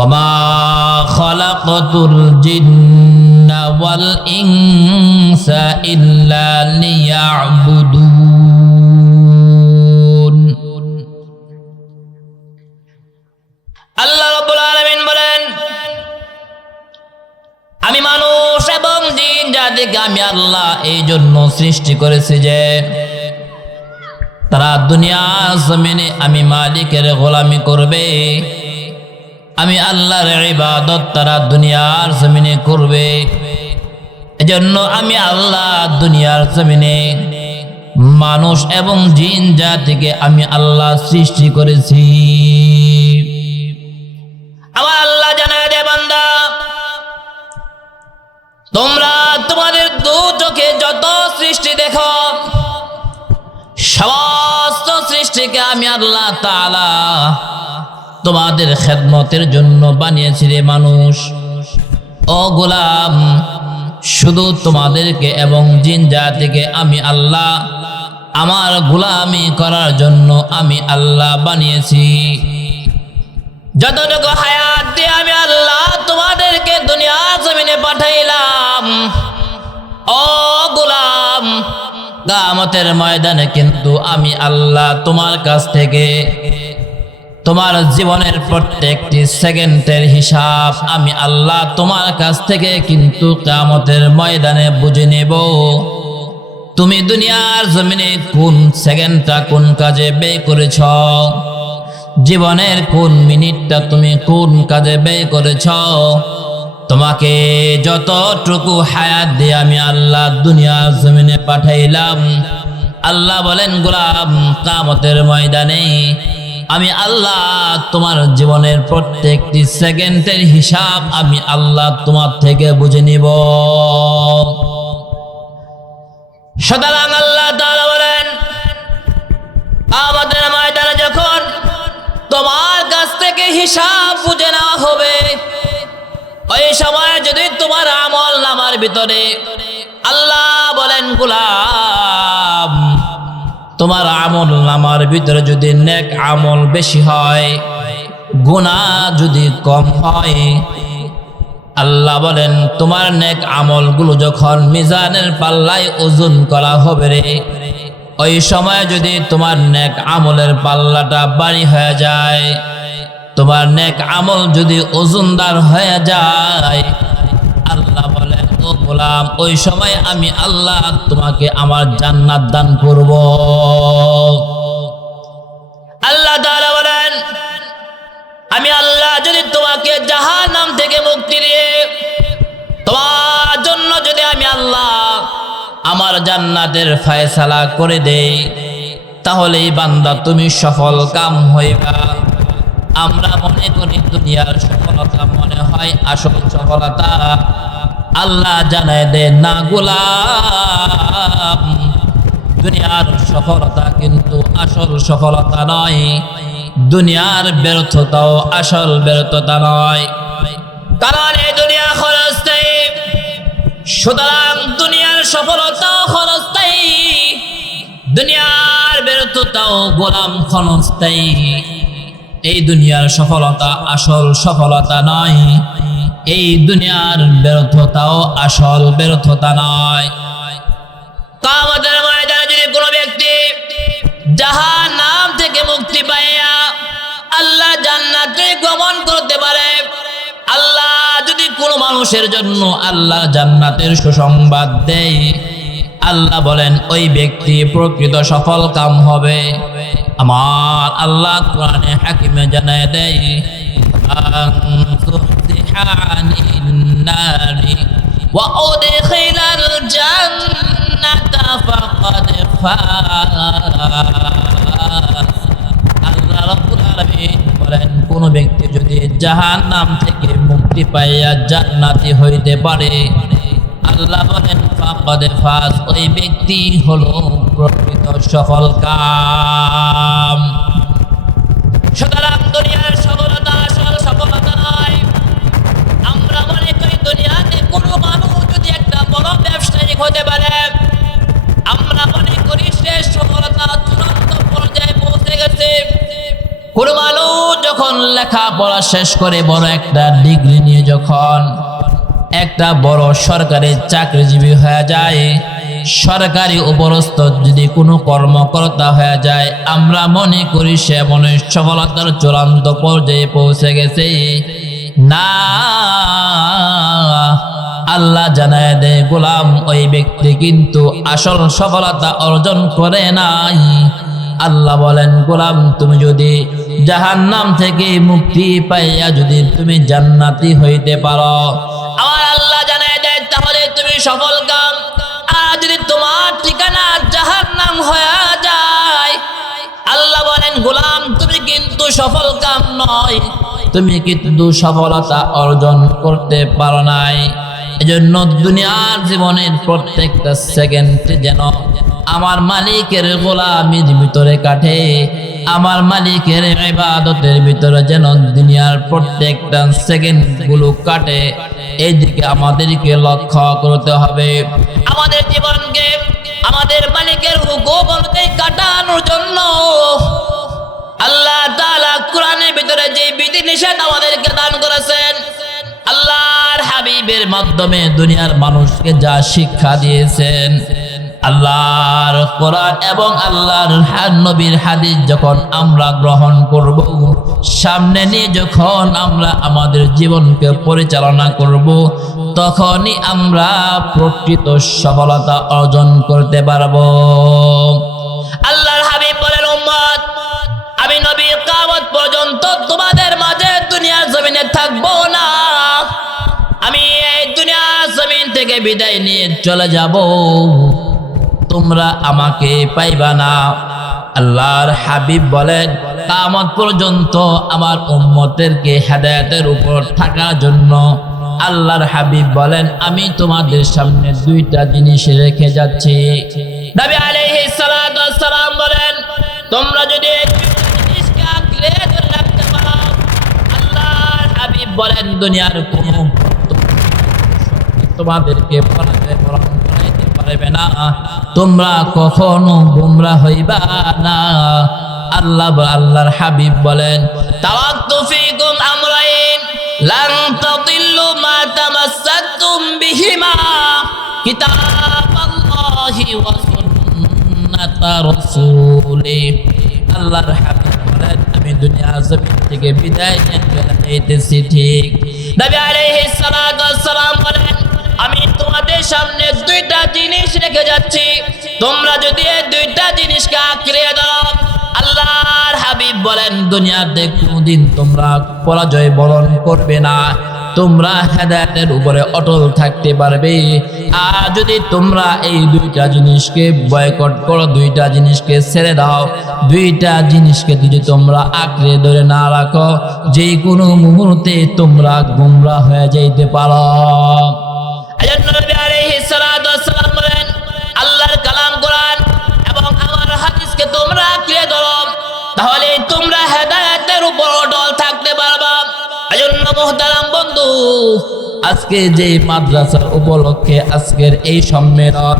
وما خلقت الجن والإنس إلا ليعبدون আল্লাহ রাব্বুল আলামিন বলেন, আমি মানুষ এবং জিন জাতিকে আমি আল্লাহ এই জন্য সৃষ্টি করেছি যে তারা দুনিয়ার জমিনে আমি মালিকের গোলামি করবে, আমি আল্লাহর ইবাদত তারা দুনিয়ার জমিনে করবে। এজন্য আমি আল্লাহ দুনিয়ার জমিনে মানুষ এবং জিন জাতিকে আমি আল্লাহ সৃষ্টি করেছি। আমার আল্লাহ জানায় দে বান্দা, তোমরা তোমাদের দু চোখে যত সৃষ্টি দেখো সমস্ত সৃষ্টিকে আমি আল্লাহ তাআলা তোমাদের খেদমতের জন্য বানিয়েছি রে মানুষ। ও গোলাম, শুধু তোমাদেরকে এবং জিন জাতিকে আমি আল্লাহ আমার গোলামি করার জন্য আমি আল্লাহ বানিয়েছি। যতটুকু হায়াত দিয়ে আমি আল্লাহ তোমাদেরকে দুনিয়ার জমিনে পাঠাইলাম, ও গোলাম, কিয়ামতের ময়দানে কিন্তু আমি আল্লাহ তোমার কাছ থেকে তোমার জীবনের প্রত্যেকটি সেকেন্ডের হিসাব আমি আল্লাহ তোমার কাছ থেকে কিন্তু কিয়ামতের ময়দানে বুঝে নেব। তুমি দুনিয়ার জমিনে কোন সেকেন্ডটা কোন কাজে ব্যয় করেছ, জীবনের কোন মিনিটটা তুমি কোন কাজে ব্যয় করেছ, তোমাকে যতটুকু হায়াত দিয়ে আমি আল্লাহ দুনিয়ার জমিনে পাঠাইলাম, আল্লাহ বলেন গোলাম, কিয়ামতের ময়দানে আমি আল্লাহ তোমার জীবনের প্রত্যেকটি সেকেন্ডের হিসাব আমি আল্লাহ তোমার থেকে বুঝে নিব। সুতরাং আল্লাহ তাআলা বলেন, আমাদের ময়দানে যখন তোমার কাছ থেকে হিসাব বুঝে নেওয়া হবে, ওই সময় যদি তোমার আমল নামার ভিতরে আল্লাহ বলেন গোলাম, তোমার আমল নামার ভিতরে যদি নেক আমল বেশি হয়, গুনাহ যদি কম হয়, আল্লাহ বলেন তোমার নেক আমলগুলো যখন মিজানের পাল্লায় ওজন করা হবে রে, ওই সময় যদি তোমার নেক আমলের পাল্লাটা ভারী হয়ে যায়, তোমার নেক আমল যদি ওজনদার হয়ে যায়, আল্লাহ বলেন ও গোলাম, ওই সময় আমি আল্লাহ তোমাকে আমার জান্নাত দান করব। আল্লাহ তাআলা বলেন, আমি আল্লাহ যদি তোমাকে জাহান্নাম থেকে মুক্তি দিয়ে তোমার জন্য যদি আমি আল্লাহ আমার জান্নাতের ফয়সালা করে দেই, তাহলেই বান্দা তুমি সফল কাম হইবা। আমরা মনে করি দুনিয়ার সফলতা মনে হয় আসল সফলতা, আল্লাহ জানায় দেন না গোলাম, দুনিয়ার সফলতা কিন্তু আসল সফলতা নয়, দুনিয়ার ব্যর্থতাও আসল ব্যর্থতা নয়। কারণ এই দুনিয়া ক্ষণস্থায়ী, সুতরাং দুনিয়ার সফলতাও ক্ষণস্থায়ী, দুনিয়ার ব্যর্থতাও গোলাম ক্ষণস্থায়ী। এই দুনিয়ার সফলতা আসল সফলতা নয়, এই দুনিয়ার ব্যর্থতাও আসল ব্যর্থতা নয়। কিয়ামতের ময়দানে যদি কোনো ব্যক্তি জাহান্নাম থেকে মুক্তি পাইয়া আল্লাহ জান্নাতে গমন করতে পারে, আল্লাহ যদি কোনো মানুষের জন্য আল্লাহ জান্নাতের সুসংবাদ দেয়, আল্লাহ বলেন ওই ব্যক্তি প্রকৃত সফল কাম হবে। আমার আল্লাহ কোরআনে হাকিমে জানায় দেয়, ওয়া উদখিলাল জান্নাতা ফাকাদ ফাজ। আল্লাহ রাব্বুল আলামিন বলেন, কোন ব্যক্তি যদি জাহান্নাম থেকে মুক্তি পাইয়া জান্নাতি হইতে পারে, আল্লাহ বলেন ফাকাদ ফাজ, ওই ব্যক্তি হলো প্রকৃত সফল কাম। সুতরাং দুনিয়ার সফলতা আসল সফলতা নয়। আমরা মনে করি দুনিয়াতে কোনো মানুষ যদি একটা বড় ব্যবসায়িক হতে পারে, আমরা মনে করি সে সফলতা চূড়ান্ত পর্যায়ে পৌঁছে গেছে। কোনো মানুষ যখন লেখাপড়া শেষ করে বড় একটা ডিগ্রি নিয়ে যখন একটা বড় সরকারি চাকরিজীবী হয়ে যায়, সরকারি উপরস্থ যদি কোনো কর্মকর্তা হয়ে যায়, আমরা মনে করি সে মনে সফলতার চূড়ান্ত পর্যায়ে পৌঁছে গেছে। না, আল্লাহ জানায় দেয় গোলাম, ওই ব্যক্তি কিন্তু আসল সফলতা অর্জন করে নাই। আল্লাহ বলেন, গোলাম তুমি যদি জাহান্নাম থেকে মুক্তি পাইয়া যদি তুমি জান্নাতি হইতে পারো, আমার আল্লাহ জানায় দেয় তাহলে তুমি সফল কাম। আর যদি তোমার ঠিকানা জাহান্নাম হয়ে যায়, আল্লাহ বলেন গোলাম তুমি কিন্তু সফল কাম নয়, তুমি কিন্তু সফলতা অর্জন করতে পারো নাই। এজন্য দুনিয়ার জীবনের প্রত্যেকটা সেকেন্ডে যেন আমার মালিকের গোলামির ভিতরে কাটে, আমার মালিকের ইবাদতের ভিতরে যেন দুনিয়ার প্রত্যেকটা সেকেন্ড গুলো কাটে, এই দিকে আমাদেরকে লক্ষ্য করতে হবে। আমাদের জীবনকে আমাদের মালিকের হুকুম অনুযায়ী কাটানোর জন্য আল্লাহ তাআলা কোরআনের ভিতরে যে বিধিনিষেধ আমাদেরকে দান করেছেন, আল্লাহর হাবিবের মাধ্যমে দুনিয়ার মানুষকে যা শিক্ষা দিয়েছেন, আল্লাহর কোরআন এবং আল্লাহর নবীর হাদিস যখন আমরা গ্রহণ করব, সামনে নিয়ে যখন আমরা আমাদের জীবনকে পরিচালনা করব, তখনই আমরা প্রকৃত সফলতা অর্জন করতে পারব। আল্লাহর হাবিব বলেন, উম্মত আমি নবী কিয়ামত পর্যন্ত তোমাদের মাঝে দুনিয়ার জমিনে থাকবো না, আমি এই দুনিয়ার জমিন থেকে বিদায় নিয়ে চলে যাব, তোমরা আমাকে পাইবা না। আল্লাহর হাবিব বলেন, কিয়ামত পর্যন্ত আমার উম্মতদেরকে হেদায়েতের উপর থাকার জন্য আল্লাহর হাবিব বলেন, আমি তোমাদের সামনে দুইটা জিনিস রেখে যাচ্ছি। নবী আলাইহিস সালাতু ওয়াস সালাম বলেন, তোমরা যদি এই জিনিসকে আঁকড়ে ধরে রাখতে পারো, আল্লাহর হাবিব বলেন দুনিয়ার কোনো তোমাদেরকে পরাজয় বরণ করাইতে পারবে না, তোমরা কখনো গোমরা হইবা না। আল্লাহর হাবিব বলেন, তাওয়াক্তু ফীকুম আমরাইন লান তাদিল্লু মা তামাসসাকতুম বিহিমা কিতাবাল্লাহি ওয়া সুন্নাতা রাসূলি। আল্লাহর হাবিব বলেন, আমি দুনিয়া জমিন থেকে বিদায় নিতেছি ঠিক। নবী আলাইহিস সালাতু ওয়াস সালাম বলেন, আমি তোমাদের সামনে দুইটা জিনিস রেখে যাচ্ছি, তোমরা যদি এই দুইটা জিনিসকে আঁকড়ে ধরো, আল্লাহর হাবিব বলেন দুনিয়াতে কোনদিন তোমরা পরাজয় বরণ করবে না, তোমরা হেদায়েতের উপরে অটল থাকতে পারবে। আর যদি তোমরা এই দুইটা জিনিসকে বয়কট করো, দুইটা জিনিসকে ছেড়ে দাও, দুইটা জিনিসকে যদি তোমরা আঁকড়ে ধরে না রাখো, যে কোনো মুহূর্তে তোমরা গোমরাহ হয়ে যাইতে পারো। নবী আলাইহিস সালাতু ওয়াস সালাম বলেন, আল্লাহর কালাম কোরআন এবং আমার হাদিসকে তোমরা আঁকড়ে ধরো, তাহলে তোমরা হেদায়েতের উপর অটল থাকতে পারবা। এজন্য মুহতারাম বন্ধু, আজকে যে মাদ্রাসার উপলক্ষে আজকের এই সম্মেলন,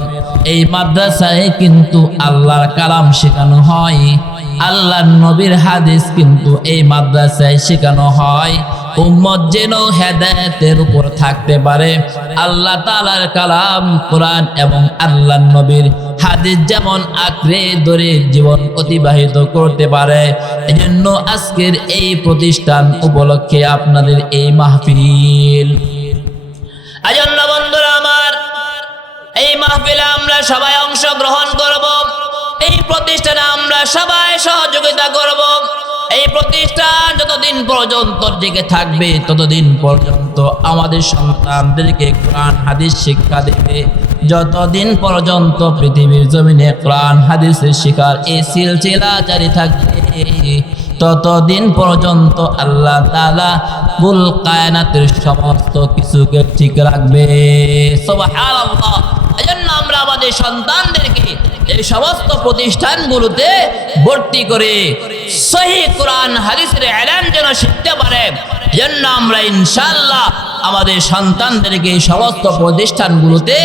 এই মাদ্রাসায় কিন্তু আল্লাহর কালাম শেখানো হয়, আল্লাহর নবীর হাদিস কিন্তু এই মাদ্রাসায় শেখানো হয়। উম্মত যেন হেদায়েতের উপর থাকতে পারে, আল্লাহ তাআলার কালাম কোরআন এবং আল্লাহর নবীর হাদিস যেমন আঁকড়ে ধরে জীবন অতিবাহিত করতে পারে। এজন্য আজকের এই প্রতিষ্ঠান উপলক্ষে আপনাদের এই মাহফিল। এজন্য বন্ধুরা আমার, এই মাহফিলে আমরা সবাই অংশগ্রহণ করব, এই প্রতিষ্ঠানে আমরা সবাই সহযোগিতা করব। এই প্রতিষ্ঠান যতদিন পর্যন্ত টিকে থাকবে, ততদিন পর্যন্ত আমাদের সন্তানদেরকে কোরআন হাদিস শিক্ষা দেবে। যতদিন পর্যন্ত পৃথিবীর জমিনে কোরআন হাদিসের শিক্ষার এই সিলসিলা জারি থাকবে, ততদিন পর্যন্ত আল্লাহ তাআলা কুল কায়নাতের সমস্ত কিছুকে ঠিক রাখবে। সুবহানাল্লাহ। এজন্য আমরা আমাদের সন্তানদেরকে এই সমস্ত প্রতিষ্ঠানগুলোতে ভর্তি করে সহিহ কোরআন হাদিসের ইলম যেন শিখতে পারে, এজন্য আমরা ইনশাআল্লাহ আমাদের সন্তানদেরকে এই সমস্ত প্রতিষ্ঠানগুলোতে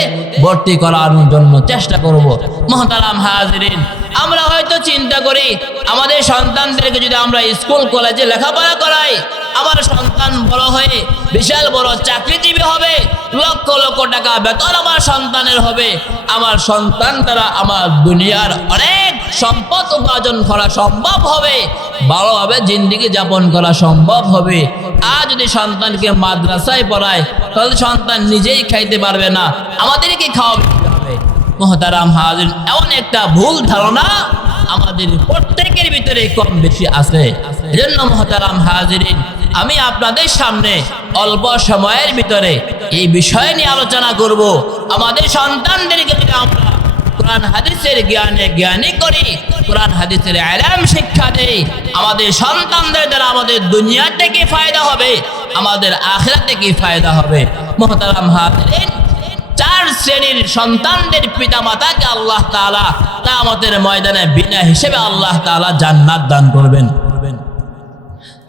ভর্তি করানোর জন্য চেষ্টা করব। মুহতারাম হাজিরিন, আমরা হয়তো চিন্তা করি আমাদের সন্তানদেরকে যদি আমরা স্কুল কলেজে লেখাপড়া করাই, আমার সন্তান বড় হয়ে বিশাল বড় চাকরিজীবী হবে, লক্ষ লক্ষ টাকা বেতন আমার সন্তানের হবে, আমার সন্তান দ্বারা আমার দুনিয়ার অনেক সম্পদ উপার্জন করা সম্ভব হবে, ভালোভাবে জিন্দেগি যাপন করা সম্ভব হবে। আর যদি সন্তানকে মাদ্রাসায় পড়ায়, তাহলে সন্তান নিজেই খাইতে পারবে না, আমাদেরকে খাওয়াবে হবে। মুহতারাম হাজির, এমন একটা ভুল ধারণা আমাদের প্রত্যেকের ভিতরে কম বেশি আছে। এজন্য মুহতারাম হাজিরিন, আমি আপনাদের সামনে অল্প সময়ের ভিতরে এই বিষয় নিয়ে আলোচনা করব। আমাদের সন্তানদেরকে যদি আমরা কোরআন হাদিসের জ্ঞানী করি, কোরআন হাদিসের ইলম শিক্ষা দেই, আমাদের সন্তানদের দ্বারা আমাদের দুনিয়াতে কি ফায়দা হবে, আমাদের আখিরাতে কি ফায়দা হবে। মুহতারাম হাজিরিন, 4 শ্রেণীর সন্তানদের পিতামাতাকে আল্লাহ তাআলা কিয়ামতের ময়দানে বিনা হিসেবে আল্লাহ তাআলা জান্নাত দান করবেন।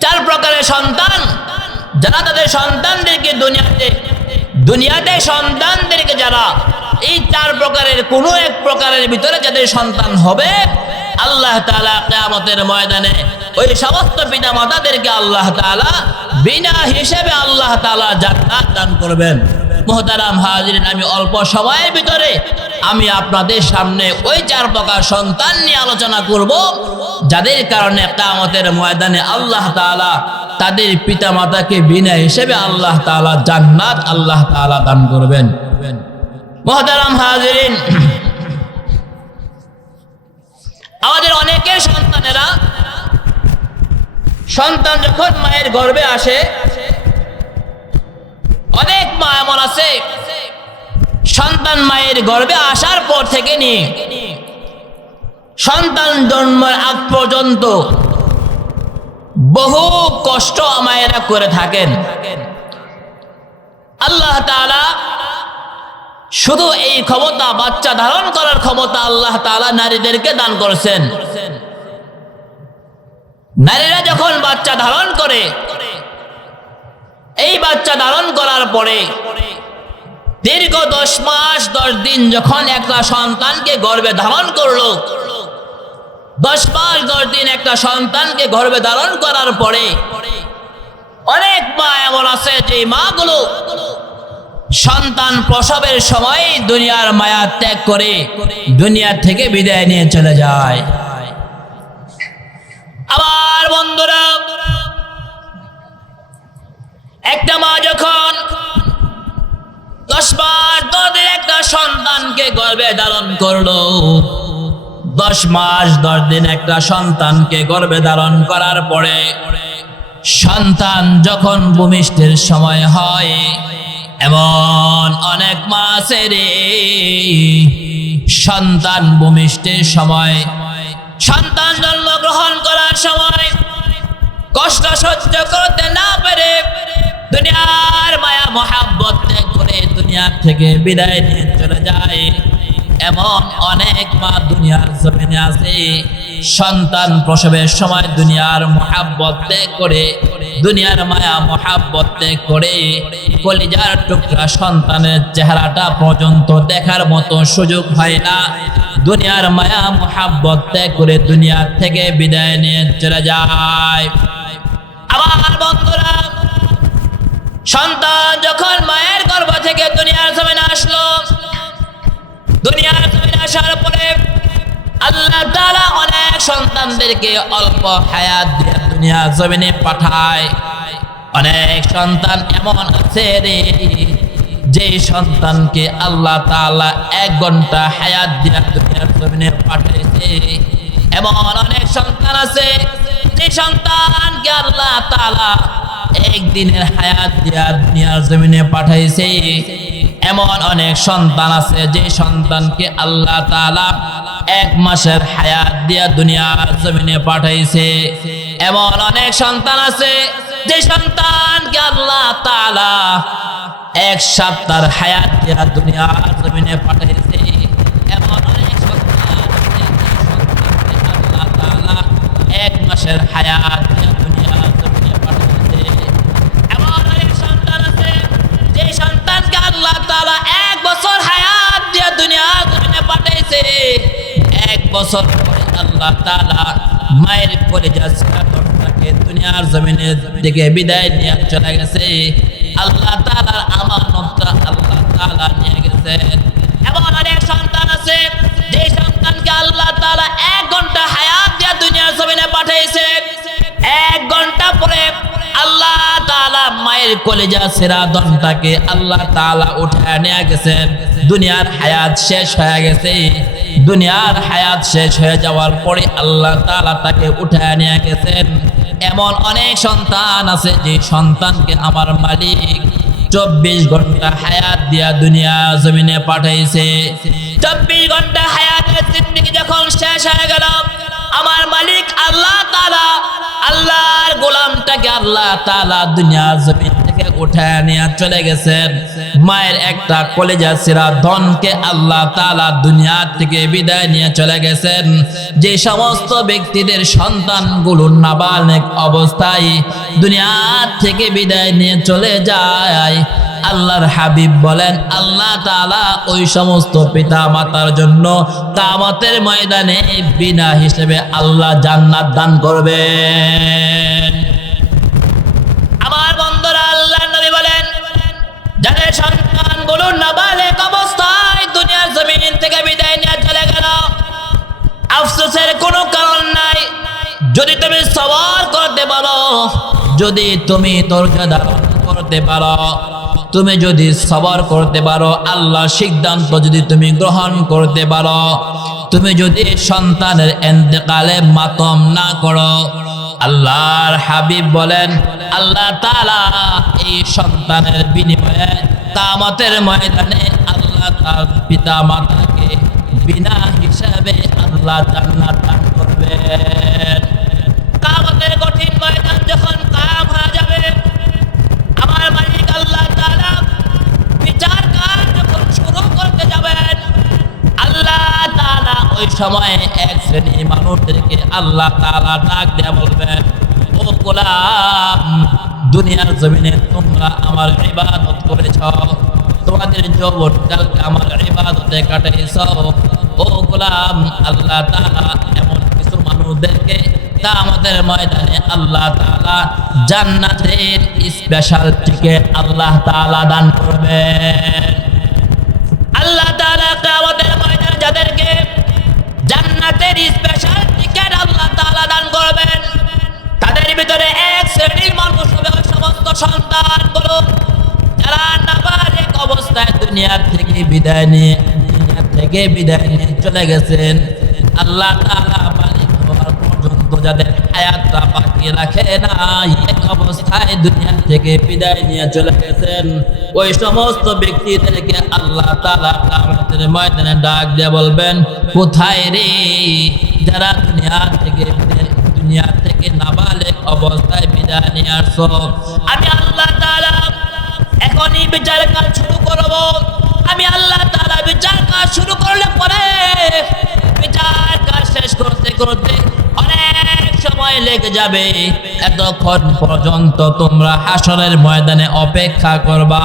4 প্রকারের সন্তান যারা তাদের সন্তানদেরকে দুনিয়াতে সন্তানদেরকে যারা এই 4 প্রকারের কোনো এক প্রকারের ভিতরে যাদের সন্তান হবে, আল্লাহ তাআলা কিয়ামতের ময়দানে ওই সমস্ত পিতামাতাদেরকে আল্লাহ তাআলা বিনা হিসেবে আল্লাহ তাআলা জান্নাত দান করবেন। মুহতারাম হাজিরিন, আমি অল্প সময়ের ভিতরে আমি আপনাদের সামনে ওই 4 প্রকার সন্তান নিয়ে আলোচনা করব, যাদের কারণে কিয়ামতের ময়দানে আল্লাহ তাআলা তাদের পিতামাতাকে বিনা হিসেবে আল্লাহ তাআলা জান্নাত আল্লাহ তাআলা দান করবেন। মুহতারাম হাজিরিন, আমাদের অনেকের সন্তান যখন মায়ের গর্ভে আসে, অনেক মা এমন আছে সন্তান মায়ের গর্ভে আসার পর থেকে নিয়ে সন্তান জন্মের আগ পর্যন্ত বহু কষ্ট মায়েরা করে থাকেন। আল্লাহ তাআলা শুধু এই ক্ষমতা, বাচ্চা ধারণ করার ক্ষমতা আল্লাহ তাআলা নারীদেরকে দান করেছেন। নারীরা যখন বাচ্চা ধারণ করে, এই বাচ্চা ধারণ করার পরে দীর্ঘ 10 মাস 10 দিন যখন একটা সন্তানকে গর্ভে ধারণ করলো, 10 মাস 10 দিন একটা সন্তানকে গর্ভে ধারণ করার পরে অনেক মা এমন আছে যে মাগুলো সন্তান প্রসবের সময় দুনিয়ার মায়া ত্যাগ করে দুনিয়া থেকে বিদায় নিয়ে চলে যায়। আবার বন্ধুরা, একটা মা যখন 10 মাস 10 দিন একটা সন্তানকে গর্ভে ধারণ করলো, 10 মাস 10 দিন একটা সন্তানকে গর্ভে ধারণ করার পরে সন্তান যখন ভূমিষ্ঠের সময় হয়, এমন অনেক মা আছে রে, সন্তান ভূমিষ্ঠের সময়, সন্তান জন্মগ্রহণ করার সময় কষ্ট সহ্য করতে না পেরে দুনিয়ার মায়া মহাব্বত ত্যাগ করে দুনিয়া থেকে বিদায় নিয়ে চলে যায়। এমন অনেক মা দুনিয়ার জমিনে আছে, সন্তান প্রসবের সময় দুনিয়ার মহাব্বত ত্যাগ করে, দুনিয়ার মায়া মহাব্বত ত্যাগ করে কলিজার টুকরা সন্তানের চেহারাটা পর্যন্ত দেখার মতো সুযোগ হয় না, দুনিয়ার মায়া মহাব্বত ত্যাগ করে দুনিয়া থেকে বিদায় নিয়ে চলে যায়। আবার বন্ধুরা, সন্তান যখন মায়ের গর্ভ থেকে দুনিয়ার জমিনে আসলো, দুনিয়ার জমিনে আসার পরে আল্লাহ তাআলা অনেক সন্তানদেরকে অল্প হায়াত দিয়ে দুনিয়ার জমিনে পাঠায়। অনেক সন্তান এমন আছে রে, যে সন্তানকে আল্লাহ তাআলা 1 ঘন্টা হায়াত দিয়ে দুনিয়ার জমিনে পাঠাইছে। এমন অনেক সন্তান আছে যে সন্তানকে আল্লাহ তাআলা 1 দিনের হায়াত দিয়ে দুনিয়ার জমিনে পাঠাইছে। এমন অনেক সন্তান আছে যে সন্তানকে আল্লাহ তাআলা 1 মাসের হায়াত দিয়ে দুনিয়ার জমিনে পাঠাইছে। এমন অনেক সন্তান আছে যে সন্তানকে আল্লাহ তাআলা 1 সপ্তাহের হায়াত দিয়ে দুনিয়ার জমিনে পাঠাইছে। এমন অনেক সন্তান আছে যে সন্তানকে আল্লাহ তাআলা 1 মাসের হায়াত দিয়ে দুনিয়ার জমিনে পাঠাইছে। এমন অনেক সন্তান আছে বছর পরে আল্লাহ তাআলা মায়ের কলিজা সিরাতটাকে দুনিয়ার জমিনে থেকে বিদায় নিয়ে চলে গেছে। আল্লাহ তাআলার আমানতটা আল্লাহ তাআলা নিয়ে গেছেন। এমন অনেক সন্তান আছে যে সন্তানকে আল্লাহ তাআলা 1 ঘন্টা হায়াত দিয়ে দুনিয়ার জমিনে পাঠিয়েছে। 1 ঘন্টা পরে আল্লাহ তাআলা মায়ের কলিজা সিরাতটাকে আল্লাহ তাআলা উঠায় নিয়ে গেছেন। দুনিয়ার হায়াত শেষ হয়ে গেছে। দুনিয়ার হায়াত শেষ হয়ে যাওয়ার পরে আল্লাহ তাআলা তাকে উঠায় নিয়ে গেছেন। এমন অনেক সন্তান আছে যে সন্তানকে আমার মালিক 24 ঘন্টা হায়াত দিয়া দুনিয়া জমিনে পাঠাইছে। 24 ঘন্টা হায়াতের জিন্দেগি যখন শেষ হয়ে গেল, আমার মালিক আল্লাহ তাআলা আল্লাহর গোলামটাকে আল্লাহ তাআলা দুনিয়া জমিন থেকে উঠায় নিয়ে চলে গেছেন। মায়ের একটা কলিজা ছিঁড়া ধনকে আল্লাহ তাআলা দুনিয়া থেকে বিদায় নিয়ে চলে গেছেন। যে সমস্ত ব্যক্তিদের সন্তানগুলো নাবালেগ অবস্থায় দুনিয়া থেকে বিদায় নিয়ে চলে যায়, আল্লাহর হাবিব বলেন আল্লাহ তাআলা ওই সমস্ত পিতা মাতার জন্য কিয়ামতের ময়দানে বিনা হিসেবে আল্লাহ জান্নাত দান করবেন। আমার বন্ধুরা, আল্লাহর নবী বলেন যাদের সন্তানগুলো নাবালেগ অবস্থায় দুনিয়ার জমিন থেকে বিদায় নিয়ে চলে গেল, আফসোসের কোনো কারণ নাই। যদি তুমি সবর করতে পারো, যদি তুমি ধৈর্য ধারণ করতে পারো, তুমি যদি সবর করতে পারো, আল্লাহর সিদ্ধান্ত যদি তুমি গ্রহণ করতে পারো, তুমি যদি সন্তানের ইন্তেকালে মাতম না করো, আল্লাহর হাবিব বলেন আল্লাহ তাআলা এই সন্তানের বিনিময়ে কিয়ামতের ময়দানে আল্লাহ তার পিতা মাতাকে বিনা হিসাবে আল্লাহ জান্নাত দান করবেন। কিয়ামতের কঠিন ময়দান যখন কায়েম হয়ে যাবে, আমার মালিক আল্লাহ তাআলা বিচার কাজ যখন শুরু করতে যাবেন, আল্লাহ তাআলা ওই সময় এক শ্রেণীর মানুষদেরকে আল্লাহ তাআলা ডাক দিয়ে বলবেন, ও গোলাম, দুনিয়ার জমিনে তোমরা আমার ইবাদত করেছ, তোমাদের যৌবনকালকে আমার ইবাদতে কাটাইছ। ও গোলাম, আল্লাহ তাআলা এমন কিছু মানুষদেরকে কিয়ামতের ময়দানে আল্লাহ তাআলা জান্নাতের স্পেশাল টিকেট আল্লাহ তাআলা দান করবেন। আল্লাহ তাআলা কিয়ামতের ময়দানে যাদেরকে জান্নাতের স্পেশাল টিকেট আল্লাহ তাআলা দান করবেন, তাদের ভিতরে এক শ্রেণীর মানুষ হবে ওই সমস্ত সন্তানগুলো যারা নাবালেগ অবস্থায় দুনিয়া থেকে বিদায় নিয়ে চলে গেছেন। আল্লাহ তাআলা মালিক হওয়ার পর্যন্ত যাদের হায়াতটা বাকি রাখে নাই, এক অবস্থায় দুনিয়া থেকে বিদায় নিয়ে চলে গেছেন, ওই সমস্ত ব্যক্তিদেরকে আল্লাহ তাআলা কিয়ামতের ময়দানে ডাক দিয়ে বলবেন, কোথায় রে যারা দুনিয়া থেকে নাবালেগ অবস্থায় বিদায় নিয়ে আসছো? আমি আল্লাহ তাআলা এখনই বিচার কাজ শুরু করব। আমি আল্লাহ তাআলা বিচার কাজ শুরু করলে পরে বিচার কাজ শেষ করতে করতে অনেক সময় লেগে যাবে। এতক্ষণ পর্যন্ত তোমরা হাসরের ময়দানে অপেক্ষা করবা,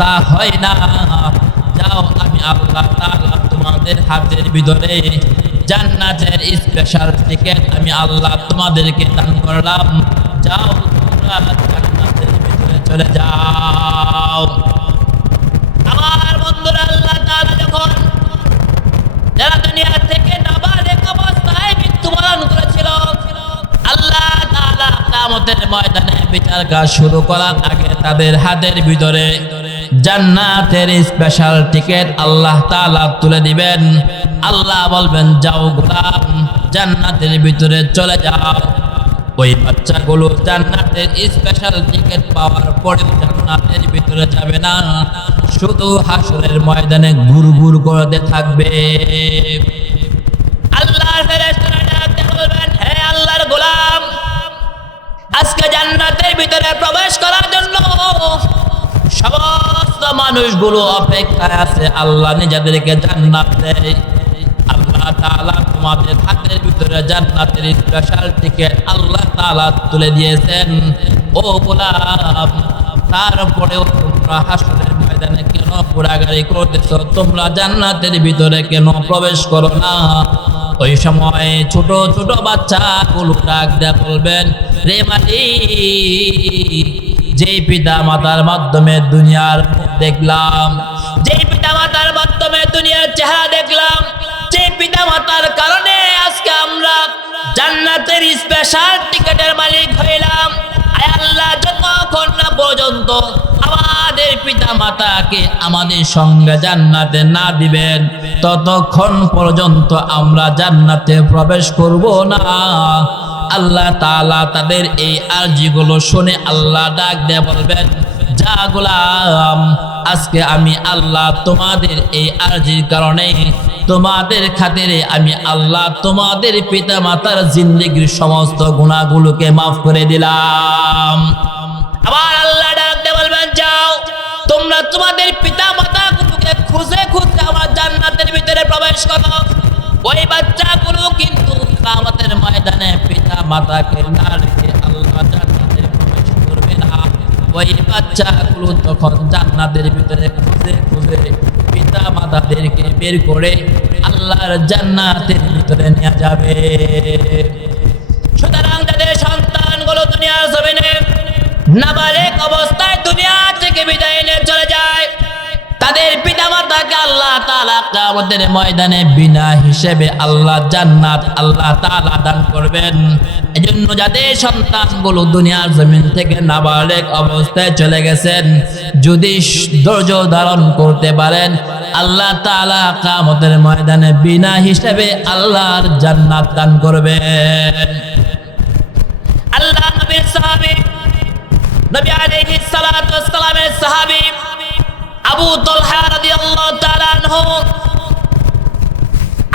তা হয় না। যাও, আমি আল্লাহ তাআলা তোমাদের হাতের ভিতরে জান্নাতের স্পেশাল টিকেট আমি আল্লাহ তোমাদেরকে দান করলাম। যাও, তোমরা জান্নাতের ভিতরে চলে যাও। আমার বন্ধুরা, আল্লাহ তাআলা যখন যারা দুনিয়া থেকে নাবালেগ অবস্থায় মৃত্যুবরণ করেছিল, আল্লাহ তাআলা কিয়ামতের ময়দানে বিচার কাজ শুরু করার আগে তাদের হাতের ভিতরে জান্নাতের স্পেশাল টিকেট আল্লাহ তাআলা তুলে দিবেন। আল্লাহ বলবেন, যাও গোলাম, জান্নাতের ভিতরে চলে যাও। ওই বাচ্চাগুলো জান্নাতের স্পেশাল টিকেট পাওয়ার পরেও জান্নাতের ভিতরে যাবে না, শুধু হাসরের ময়দানে ঘুরঘুর করতে থাকবে। আল্লাহর ফেরেশতারা ডাকতে বলবেন, হে আল্লাহর গোলাম, আজকে জান্নাতের ভিতরে প্রবেশ করার জন্য সমস্ত মানুষগুলো অপেক্ষায় আছে। আল্লাহ নিজেদেরকে জান্নাত দেয়। আল্লাহ তাআলা তোমাদের হাতের ভিতরে জান্নাতের স্পেশাল টিকেট আল্লাহ তাআলা তুলে দিয়েছেন। ও গোলাম, তারপরেও তোমরা হাসরের ময়দানে কেন ঘোরাঘুরি করতেছো? তোমরা জান্নাতের ভিতরে কেন প্রবেশ করো না? ওই সময় ছোট ছোট বাচ্চাগুলো ডাক দিয়ে বলবেন, রে মালিক, যে পিতা মাতার মাধ্যমে দুনিয়ার মুখ দেখলাম, যে পিতা মাতার মাধ্যমে দুনিয়ার চেহারা দেখলাম, যে পিতা মাতার কারণে আজকে আমরা জান্নাতের স্পেশাল টিকেটের মালিক হইলাম, আয় আল্লাহ, যতক্ষণ না পর্যন্ত আমাদের পিতা মাতাকে আমাদের সঙ্গে জান্নাতে না দিবেন ততক্ষণ পর্যন্ত আমরা জান্নাতে প্রবেশ করব না। আল্লাহ তাআলা তাদের এই আরজিগুলো শুনে আল্লাহ ডাক দিয়ে বলবেন, যা গোলাম, আজকে আমি আল্লাহ তোমাদের এই আরজির কারণে, তোমাদের খাতিরে আমি আল্লাহ তোমাদের পিতা মাতার জিন্দেগির সমস্ত গুনাহগুলোকে মাফ করে দিলাম। আবার আল্লাহ ডাক দিয়ে বলবেন, যাও তোমরা তোমাদের পিতা মাতাগুলোকে খুঁজে খুঁজে আমার জান্নাতের ভিতরে প্রবেশ করো। ওই বাচ্চাগুলো কিন্তু কিয়ামতের ময়দানে পিতা মাতাকে না রেখে আল্লাহ জান্নাতে প্রবেশ করবে না। ওই বাচ্চাগুলো তখন জান্নাতের ভিতরে খুঁজে খুঁজে পিতা মাতাদেরকে বের করে আল্লাহর জান্নাতের ভিতরে নিয়ে যাবে। সুতরাং যাদের সন্তানগুলো দুনিয়ার জমিনে নাবালেগ অবস্থায় দুনিয়া থেকে বিদায় নিয়ে চলে যায়, তাদের পিতামাতাকে আল্লাহ তাআলা কিয়ামতের ময়দানে বিনা হিসেবে আল্লাহ জান্নাত আল্লাহ তাআলা দান করবেন। এজন্য যাদের সন্তানগুলো দুনিয়ার জমিন থেকে নাবালেগ অবস্থায় চলে গেছেন, যদি ধৈর্য ধারণ করতে পারেন, আল্লাহ তাআলা কিয়ামতের ময়দানে বিনা হিসেবে আল্লাহর জান্নাত দান করবেন। আল্লাহ নবীর সাহাবী, নবী আলাইহিস সালাতু ওয়াস সালামের সাহাবী আবু তালহা রাদিয়াল্লাহু তাআলা আনহু,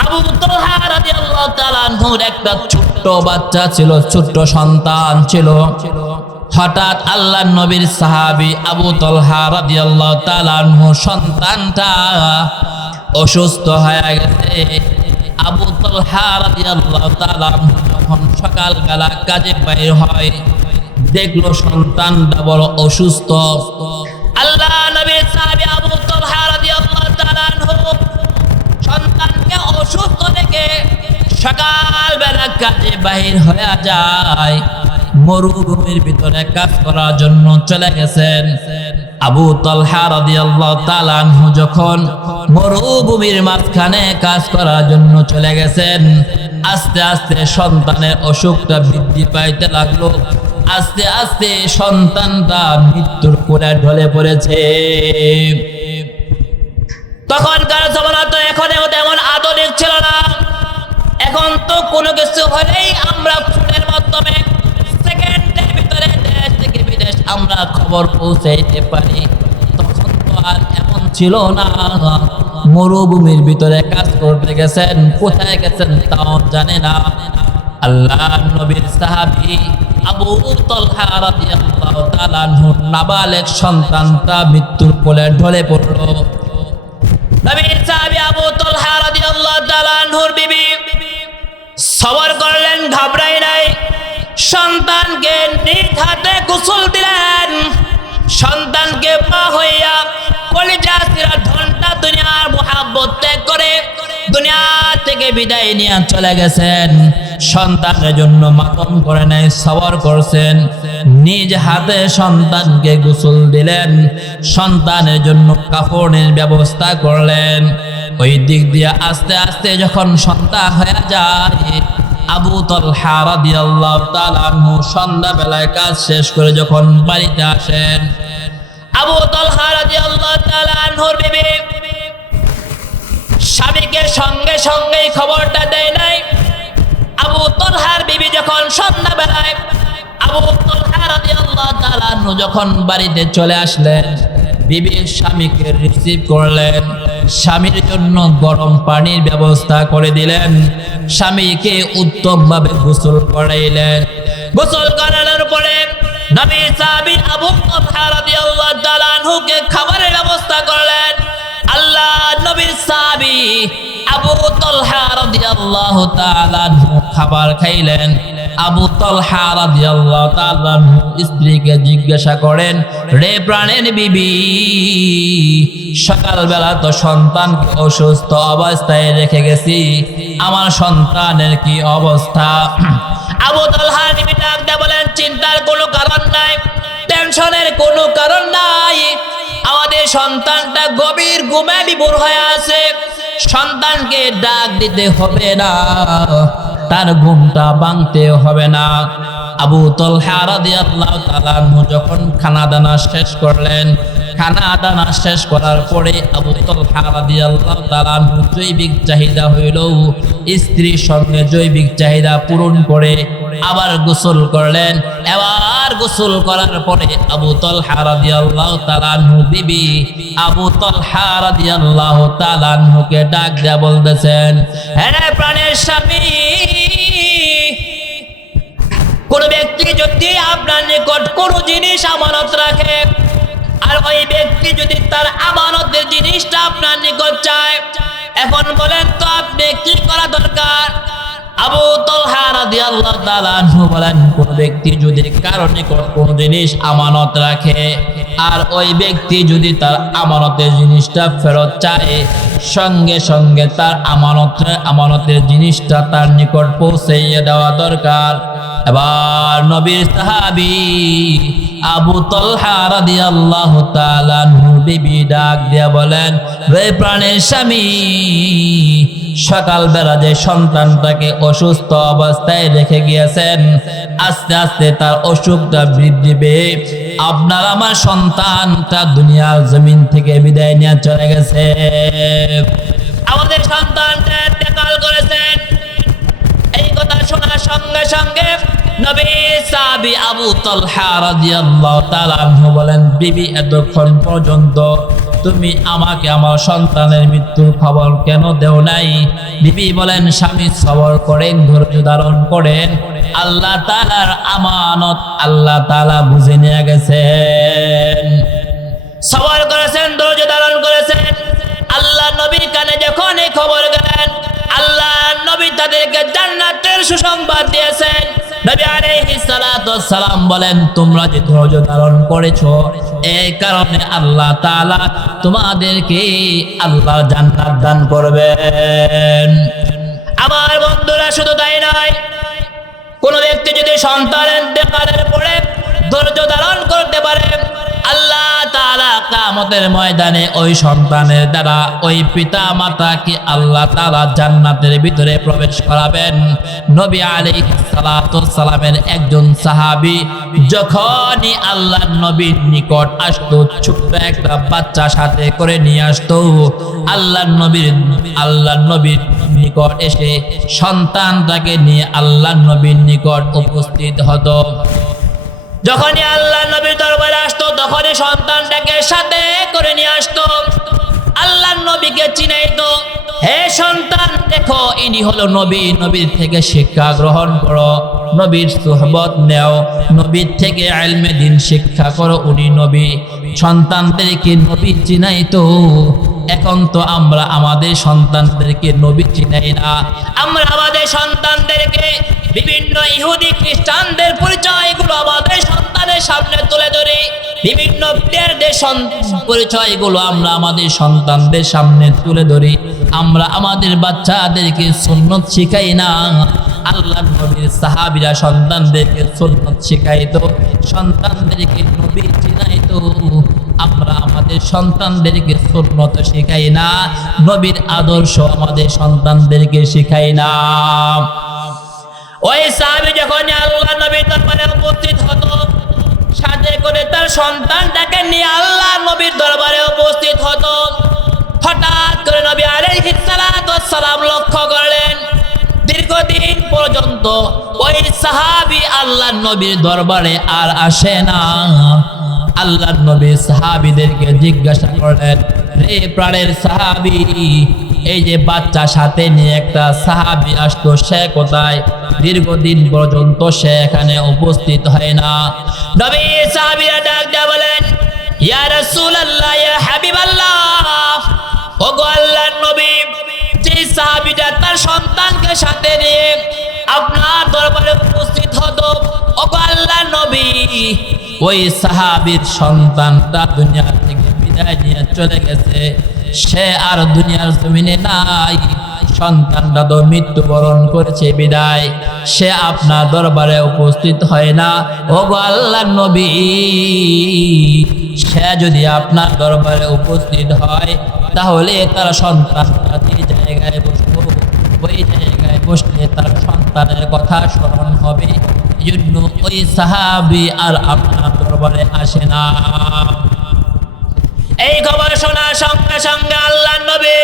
আবু তালহা রাদিয়াল্লাহু তাআলা আনহুর একটা ছোট্ট বাচ্চা ছিল, ছোট্ট সন্তান ছিল। হঠাৎ আল্লাহর নবীর সাহাবী আবু তালহা রাদিয়াল্লাহু তাআলা আনহু সন্তানটা অসুস্থ হয়ে গেছে। আবু তালহা রাদিয়াল্লাহু তাআলা যখন সকালবেলা কাজে বাইর হয়, দেখলো সন্তানটা বড় অসুস্থ। আল্লাহ নবীর সাহাবী আবু তালহা রাদিয়াল্লাহু তাআলা আনহু সন্তানকে অসুস্থ দেখে সকালবেলা কাজে বাহির হয়ে যায়, মরুভূমির ভিতরে কাজ করার জন্য চলে গেছেন। আবু তালহা রাদিয়াল্লাহু তাআলা আনহু যখন মরুভূমির মাঝখানে কাজ করার জন্য চলে গেছেন, আস্তে আস্তে সন্তানের অসুখটা বৃদ্ধি পাইতে লাগলো। আস্তে আস্তে সন্তানটা মৃত্যুর কোলে ঢলে পড়েছে। তখনকার জমানা তো এখনের মতো এমন আধুনিক ছিল না। এখন তো কোনো কিছু হলেই আমরা ফোনের মাধ্যমে সেকেন্ডের ভিতরে দেশ থেকে বিদেশ আমরা খবর পৌঁছাইতে পারি। তখন তো আর এমন ছিল না। মরুভূমির ভিতরে কাজ করতে গেছেন, কোথায় গেছেন তাও জানে না। আল্লাহ নবীর সাহাবী আবু তালহা রাদিয়াল্লাহু তাআলা আনহু নাবালেগ সন্তানটা মৃত্যুর কোলে ঢলে পড়ল। নবীর সাহাবী আবু তালহা রাদিয়াল্লাহু তাআলা আনহুর বিবি সবর করলেন, ঘাবড়াই নাই। সন্তানকে নিজ হাতে গোসল দিলেন। সন্তানকে মা হইয়া কলিজা সিরা ধনটা দুনিয়ার মুহাব্বত ত্যাগ করে দুনিয়া থেকে বিদায় নিয়ে চলে গেছেন। সন্তানের জন্য মাতম করে নাই, সবর করছেন। নিজ হাতে সন্তানকে গোসল দিলেন, সন্তানের জন্য কাপড়ের ব্যবস্থা করলেন। ওই দিক দিয়ে আস্তে আস্তে যখন সন্তান হয়ে যায়, আবু তালহা রাদিয়াল্লাহু তাআলা আনহু সন্ধ্যাবেলায় কাজ শেষ করে যখন বাড়িতে আসেন, আবু তালহা রাদিয়াল্লাহু তাআলা আনহুর বিবি স্বামীকে সঙ্গে সঙ্গে খবরটা দেয় নাই। আবু তালহার বিবি যখন সন্ধ্যাবেলায় আবু তালহা রাদিয়াল্লাহু তাআলা আনহু যখন বাড়িতে চলে আসলেন, বিবি স্বামীকে রিসিভ করলেন, স্বামীর জন্য গরম পানির ব্যবস্থা করে দিলেন, স্বামীকে উত্তমভাবে গোসল করাইলেন। গোসল করানোর পরে নবী সাহাবী আবু তালহা রাদিয়াল্লাহু তাআলা আনহুকে খাবারের ব্যবস্থা করলেন। আল্লাহ নবীর সাহাবী আবু তালহা রাদিয়াল্লাহু তাআলা আনহু খাবার খাইলেন। আবু তালহা রাদিয়াল্লাহু তাআলা স্ত্রীকে জিজ্ঞাসা করেন, রে প্রাণের বিবি, সকালবেলা তো সন্তানকে অসুস্থ অবস্থায় রেখে গেছি, আমার সন্তানের কি অবস্থা? আবু তালহা বিবি ডাক দিয়ে বলেন, চিন্তার কোনো কারণ নাই, টেনশনের কোনো কারণ নাই, আমাদের সন্তানটা গভীর ঘুমে বিভোর হয়ে আছে, সন্তানকে ডাক দিতে হবে না, তার ঘুমটা ভাঙতে হবে না। আবু তালহা রাদিয়াল্লাহু তাআলা যখন খানা দানা শেষ করলেন, খানা দানা শেষ করার পরে আবু তালহা রাদিয়াল্লাহু তাআলা জৈবিক চাহিদা হইল, স্ত্রীর সঙ্গে জৈবিক চাহিদা পূরণ করে আবার গোসল করলেন। এবার গোসল করার পরে আবু তালহা রাদিয়াল্লাহু তাআলা বিবি আবু তালহা রাদিয়াল্লাহু তাআলা কে ডাক দিয়া বলতেছেন, হে প্রাণের স্বামী, কোন ব্যক্তি যদি আপনার নিকট কোন জিনিস আমানত রাখে, আর ওই ব্যক্তি যদি তার আমানতের জিনিসটা আপনার নিকট চায়, এখন বলেন তো আপনি কি করা দরকার? আবু তালহা রাদিয়াল্লাহু তাআলা বলেন, কোন ব্যক্তি যদি কারো নিকট কোন জিনিস আমানত রাখে, আর ওই ব্যক্তি যদি তার আমানতের জিনিসটা ফেরত চায়, সঙ্গে সঙ্গে তার আমানতের জিনিসটা তার নিকট পৌঁছাইয়ে দেওয়া দরকার। এবার নবীর সাহাবী আবু তালহা রাদিয়াল্লাহু তাআলা বিবি ডাক দিয়া বলেন, হে প্রাণের স্বামী, সকালবেলা যে সন্তানটাকে অসুস্থ অবস্থায় রেখে গিয়েছেন, আস্তে আস্তে তার অসুখটা বৃদ্ধি পেয়ে আপনার আমার সন্তানটা দুনিয়ার জমিন থেকে বিদায় নিয়ে চলে গেছে। আমাদের সন্তানটা ইন্তেকাল করেছেন। এই কথা শোনার সঙ্গে সঙ্গে নবী সাহাবী আবু তালহা রাদিয়াল্লাহু তাআলা আনহু বলেন, বিবি এতক্ষণ পর্যন্ত তুমি আমাকে আমার সন্তানের মৃত্যুর খবর কেন দেও নাই? বিবি বলেন, স্বামী সবর করেন, ধৈর্য ধারণ করেন, আল্লাহ তাআলার আমানত আল্লাহ তাআলা বুঝে নিয়ে গেছেন। সবর করেছেন, ধৈর্য ধারণ করেছেন। আল্লাহ নবীর কানে যখন এই খবর গেলেন, আল্লাহ নবী তাদেরকে জান্নাতের সুসংবাদ দিয়েছেন। নবী আলাইহিস সালাতু ওয়াস সালাম বলেন, তোমরা যে ধৈর্য ধারণ করেছো, এই কারণে আল্লাহ তাআলা তোমাদেরকে আল্লাহ জান্নাত দান করবেন। আমার বন্ধুরা, শুধু তাই নয়, কোন ব্যক্তি যদি সন্তানের ইন্তেকালের পরে ধৈর্য ধারণ করতে পারে, আল্লাহ তাআলা কিয়ামতের ময়দানে ওই সন্তানের দ্বারা ওই পিতা মাতাকে আল্লাহ তাআলা জান্নাতের ভিতরে প্রবেশ করাবেন। নবী আলাইহিস সালাতু ওয়াস সালামের একজন সাহাবী যখনই আল্লাহর নবীর নিকট আসতো, ছোট্ট একটা বাচ্চা সাথে করে নিয়ে আসতো, আল্লাহর নবীর নিকট এসে সন্তানটাকে নিয়ে আল্লাহর নবীর নিকট উপস্থিত হতো। যখনই আল্লাহ নবীর দরবারে আসতো, তখনই সন্তানটাকে সাথে করে নিয়ে আসতো, আল্লাহ নবীকে চিনাইতো। হে সন্তান, দেখো ইনি হলো নবী, নবীর থেকে শিক্ষা গ্রহণ করো, নবীর সুহবত নেও, নবীর থেকে ইলমে দ্বীন শিক্ষা করো, উনি নবী। সন্তানদেরকে নবী চিনাইতো। এখন তো আমরা আমাদের সন্তানদেরকে নবী চিনাই না। আমরা আমাদের সন্তানদেরকে বিভিন্ন ইহুদি খ্রিস্টানদের পরিচয়গুলো আমাদের সন্তানের সামনে তুলে ধরি, বিভিন্ন প্লেয়ারদের পরিচয়গুলো আমরা আমাদের সন্তানদের সামনে তুলে ধরি। আমরা আমাদের বাচ্চাদেরকে সুন্নত শিখাই না। আল্লাহ নবীর সাহাবীরা সন্তানদেরকে সুন্নত শিখাইতো, সন্তানদেরকে নবী চিনাইতো। আমরা আমাদের সন্তানদেরকে সুন্নত শিখাই না, নবীর আদর্শ আমাদের সন্তানদেরকে শিখাই না। ওই সাহাবী যখন আল্লাহ নবীর দরবারে উপস্থিত হতো, সাথে করে তার সন্তানটাকে নিয়ে আল্লাহ নবীর দরবারে উপস্থিত হতো। হঠাৎ করে নবী আলাইহিস সালাতু ওয়াস সালাম লক্ষ্য করলেন, দীর্ঘদিন পর্যন্ত ওই সাহাবী আল্লাহ নবীর দরবারে আর আসে না। আল্লাহ নবী সাহাবীদেরকে জিজ্ঞাসা করলেন, রে প্রাণের সাহাবী, এই যে বাচ্চা সাথে নিয়ে একটা সাহাবী আসতো, সে কোথায়? দীর্ঘদিন পর্যন্ত সে এখানে উপস্থিত হয় না। নবী সাহাবীরা ডাক দিয়ে বলেন, ইয়া রাসূলুল্লাহ, ইয়া হাবিবাল্লাহ, ওগো আল্লাহর নবী, যে সাহাবীটা তার সন্তানকে সাথে নিয়ে আপনার দরবারে উপস্থিত হতো। ওগো আল্লাহর নবী, ওই সাহাবীর সন্তানটা দুনিয়া থেকে বিদায় নিয়ে চলে গেছে, সে আর দুনিয়ার জমিনে নাই। সন্তানটা তো মৃত্যুবরণ করেছে বিদায়, সে আপনার দরবারে উপস্থিত হয় না। ওগো আল্লাহর নবী, সে যদি আপনার দরবারে উপস্থিত হয় তাহলে তার সন্তানটা যে জায়গায় বসবো, ওই জায়গায় বসলে তার সন্তানের কথা স্মরণ হবে। এই জন্য ওই সাহাবী আর আপনার দরবারে আসে না। এই খবর শোনার সঙ্গে সঙ্গে আল্লাহর নবী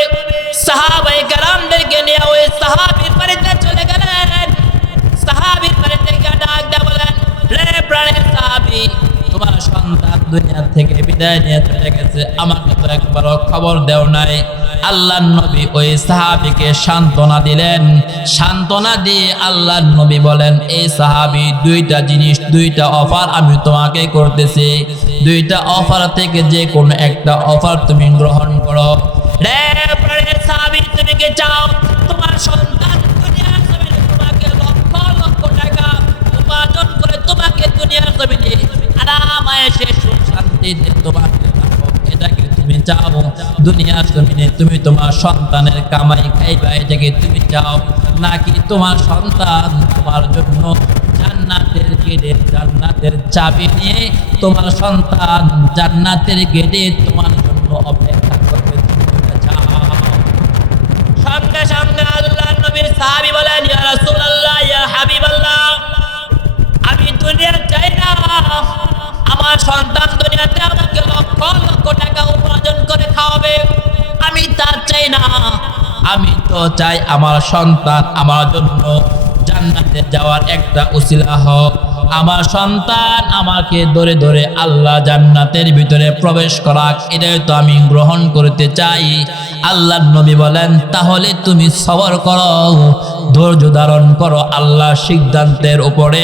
সাহাবায়ে কেরামদেরকে নিয়ে ওই সাহাবীর বাড়িতে চলে গেলেন। সাহাবীর বাড়িতে গিয়ে ডাক দিয়ে বলেন, রে প্রাণের সাহাবী, তোমার সন্তান দুনিয়া থেকে বিদায় নিয়ে চলে গেছে, আমাকে তো একবারও খবর দেও নাই। আল্লাহর নবী ওই সাহাবীকে সান্ত্বনা দিলেন। সান্ত্বনা দিয়ে আল্লাহর নবী বলেন, এই সাহাবী, দুইটা জিনিস, দুইটা অফার আমি তোমাকে করতেছি। দুইটা অফার থেকে যে কোনো একটা অফার তুমি গ্রহণ করো। রে প্রাণের সাহাবী, তুমি কি চাও তোমার সন্তান দুনিয়ার জমিনে তোমাকে লক্ষ লক্ষ টাকা উপার্জন করে তোমাকে দুনিয়ার জমিনে আরামায়েশে সুখ শান্তিতে তোমাকে রাখো? এটা কি তুমি চাও? দুনিয়ার জমিনে তুমি তোমার সন্তানের কামাই খাইবা, এটাকে তুমি চাও? নাকি তোমার সন্তান তোমার জন্য জান্নাতের গেটে, জান্নাতের চাবি নিয়ে তোমার সন্তান জান্নাতের গেটে তোমার জন্য অপেক্ষা করবে? সঙ্গে সঙ্গে আল্লাহর নবীর সাহাবী বলেন, ইয়া রাসূলুল্লাহ, ইয়া হাবিবাল্লাহ, আমি দুনিয়া চাই না। আমার সন্তান দুনিয়াতে আমাকে লক্ষ লক্ষ টাকা উপার্জন করে খাওয়াবে, আমি তা চাই না। আমি তো চাই আমার সন্তান আমার জন্য জান্নাতে যাওয়ার একটা উসিলা হোক। আমার সন্তান আমাকে ধরে ধরে আল্লাহ জান্নাতের ভিতরে প্রবেশ করাক, এটাই তো আমি গ্রহণ করতে চাই। আল্লাহর নবী বলেন, তাহলে তুমি সবর করো, ধৈর্য ধারণ করো আল্লাহর সিদ্ধান্তের উপরে।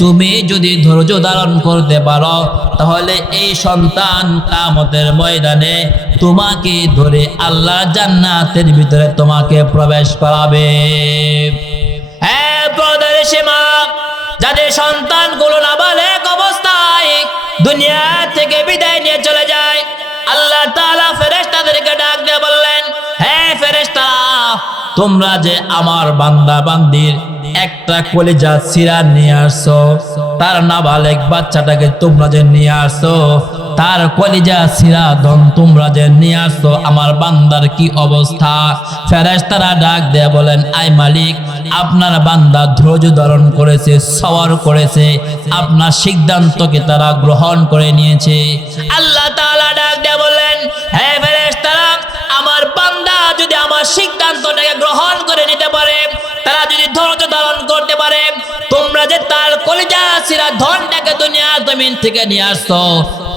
তুমি যদি ধৈর্য ধারণ করতে পারো তাহলে এই সন্তান কিয়ামতের ময়দানে তোমাকে ধরে আল্লাহ জান্নাতের ভিতরে তোমাকে প্রবেশ করাবে। হ্যাঁ ব্রাদার, সীমা যাদের সন্তানগুলো নাবালেগ অবস্থায় দুনিয়া থেকে বিদায় নিয়ে চলে যায়, আল্লাহ তাআলা ফেরেশতাদেরকে ডাক দিয়ে বললেন, হ্যাঁ ফেরেশতারা, তোমরা যে আমার বান্দা বান্দির একটা কলিজা ছিঁড়া নিয়ে আসছো, তার নাবালেগ বাচ্চাটাকে তোমরা যে নিয়ে আসছো, তার কলিজা ছিঁড়া ধন তোমরা যে নিয়ে আসছো, আমার বান্দার কি অবস্থা? ফেরেশতারা ডাক দিয়ে বলেন, আয় মালিক, আপনার বান্দা ধৈর্য ধারণ করেছে, সওয়ার করেছে, আপনার সিদ্ধান্তকে তারা গ্রহণ করে নিয়েছে। আল্লাহ তাআলা ডাক দিয়ে বললেন, হে ফেরেশতারা, আমার বান্দা যদি আমার সিদ্ধান্তটাকে গ্রহণ করে নিতে পারে, তারা যদি ধৈর্য ধারণ করতে পারে, তোমরা যে তার কলিজা ছিঁড়া ধনটাকে দুনিয়ার জমিন থেকে নিয়ে আসছো,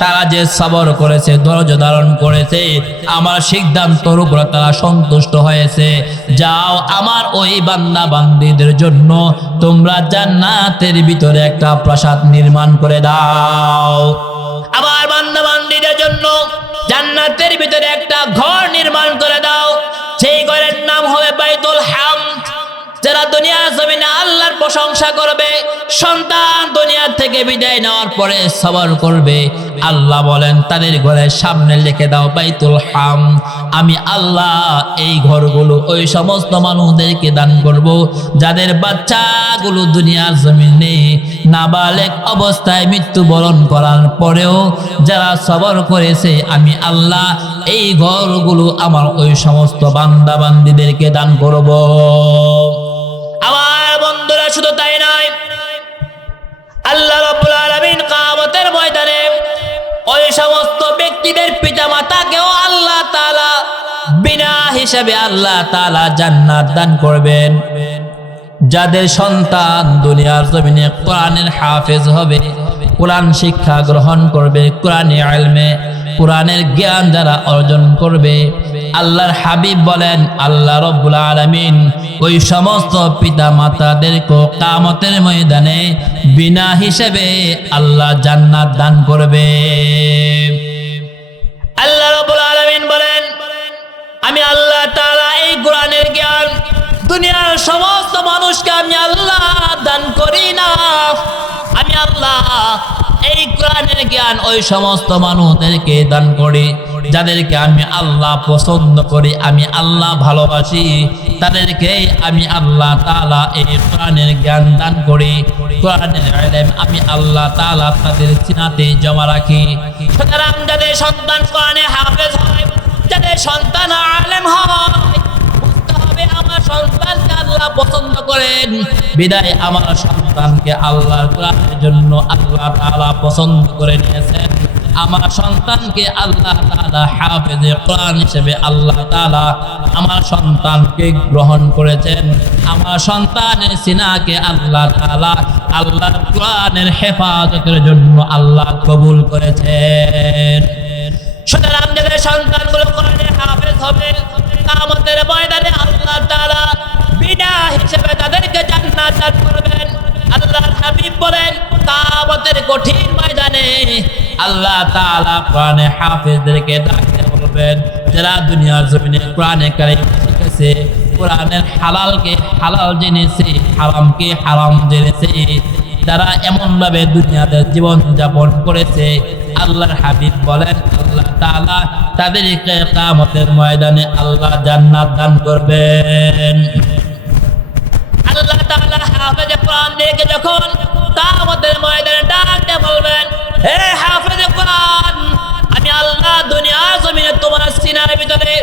তারা যে সবর করেছে, ধৈর্য ধারণ করেছে, আমার সিদ্ধান্তর উপর তারা সন্তুষ্ট হয়েছে, যাও আমার ওই বান্দা বান্দীদের জন্য তোমরা জান্নাতের ভিতরে একটা প্রাসাদ নির্মাণ করে দাও। আমার বান্দা বান্দীদের জন্য জান্নাতের ভিতরে একটা ঘর নির্মাণ করে দাও। সেই ঘরের নাম হবে বাইতুল হামদ। যারা দুনিয়ার জমিনে আল্লাহর প্রশংসা করবে, সন্তান দুনিয়া থেকে বিদায় নেওয়ার পরে সবর করবে, আল্লাহ বলেন তাদের ঘরের সামনে লিখে দাও বাইতুল হামদ। আমি আল্লাহ এই ঘরগুলো ওই সমস্ত মানুষদেরকে দান করব যাদের বাচ্চাগুলো দুনিয়ার জমিনে নাবালেগ অবস্থায় মৃত্যুবরণ করার পরেও যারা সবর করেছে, আমি আল্লাহ এই ঘরগুলো আমার ওই সমস্ত বান্দা বান্দীদেরকে দান করব। আমার বন্ধুরা, শুধু তাই নয়, আল্লাহ রাব্বুল আলামিন কিয়ামতের ময়দানে ওই সমস্ত ব্যক্তিদের পিতা মাতাকেও আল্লাহ তাআলা বিনা হিসাবে আল্লাহ তাআলা জান্নাত দান করবেন। যাদের সন্তান দুনিয়ার জমিনে কোরআনের হাফেজ হবে, কোরআন শিক্ষা গ্রহণ করবে, কোরআনে ইলমে কোরআনের জ্ঞান যারা অর্জন করবে, আল্লাহর হাবিব বলেন আল্লাহ রাব্বুল আলামিন ওই সমস্ত পিতা মাতাদেরকে কিয়ামতের ময়দানে বিনা হিসাবে আল্লাহ জান্নাত দান করবে। আল্লাহ রাব্বুল আলামিন বলেন, আমি আল্লাহ তাআলা এই কোরআনের জ্ঞান দুনিয়ার সমস্ত মানুষকে আমি আল্লাহ দান করি না। আমি আল্লাহ এই কোরআনের জ্ঞান ওই সমস্ত মানুষদেরকে দান করি যাদেরকে আমি আল্লাহ পছন্দ করি, আমি আল্লাহ ভালোবাসি, তাদেরকে আমি আল্লাহ তাআলা এই কোরআনের জ্ঞান দান করি। কোরআনের ইলম আমি আল্লাহ তাআলা তাদের সিনাতে জমা রাখি। সুতরাং যাদের সন্তান কোরআনে হাফেজ হয়, যাদের সন্তান আলেম হয়, বুঝতে হবে আমার সন্তানকে আল্লাহ পছন্দ করেন, বিদায় আমার সন্তানকে আল্লাহর কোরআনের জন্য আল্লাহ তাআলা পছন্দ করে নিয়েছেন। আমার সন্তানকে আল্লাহ তাআলা হাফেজে কোরআন হিসেবে আল্লাহ তাআলা আমার সন্তানকে গ্রহণ করেছেন। আমার সন্তানের সিনাকে আল্লাহ তাআলা আল্লাহর কোরআনের হেফাজতের জন্য আল্লাহ কবুল করেছেন। সুতরাং যাদের সন্তানগুলো কোরআনের হাফেজ হবে, কিয়ামতের ময়দানে আল্লাহ তাআলা বিনা হিসেবে তাদেরকে জান্নাত দান করবেন। আল্লাহর হাবিব বলেন, কিয়ামতের কঠিন ময়দানে আল্লাহ তাআলা কোরআনে হাফেজদেরকে ডাকতে বলবেন, যারা দুনিয়ার জমিনে কোরআনে কারীম শিখেছে, কোরআনের হালালকে হালাল জেনেছে, হারামকে হারাম জেনেছে, যারা এমন ভাবে দুনিয়াতে জীবন যাপন করেছে, আল্লাহর হাবিব বলেন আল্লাহ তাআলা তাদেরকে কিয়ামতের ময়দানে আল্লাহ জান্নাত দান করবেন। আল্লাহ তাআলা হাফেজে কোরআন দেখে যখন কিয়ামতের ময়দানে ডাকতে বলবেন, হে হাফেজে কোরআন, আমি আল্লাহ দুনিয়ার জমিনে তোমার সিনার ভিতরে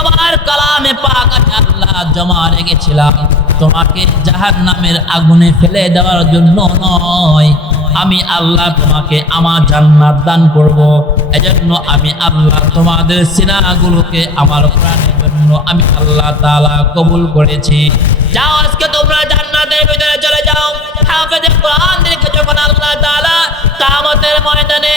আমার কালামে পাক আমি আল্লাহ জমা রেখেছিলাম, তোমাকে জাহান্নামের আগুনে ফেলে দেওয়ার জন্য নয়, আমি আল্লাহ তোমাকে আমার জান্নাত দান করব। এজন্য আমি আল্লাহ তোমাদের সিনাগুলোকে আমার কোরআনের জন্য আমি আল্লাহ তাআলা কবুল করেছি। যাও আজকে তোমরা জান্নাতের ভিতরে চলে যাও। হাফেজে কোরআন দেখে যখন আল্লাহ তাআলা কিয়ামতের ময়দানে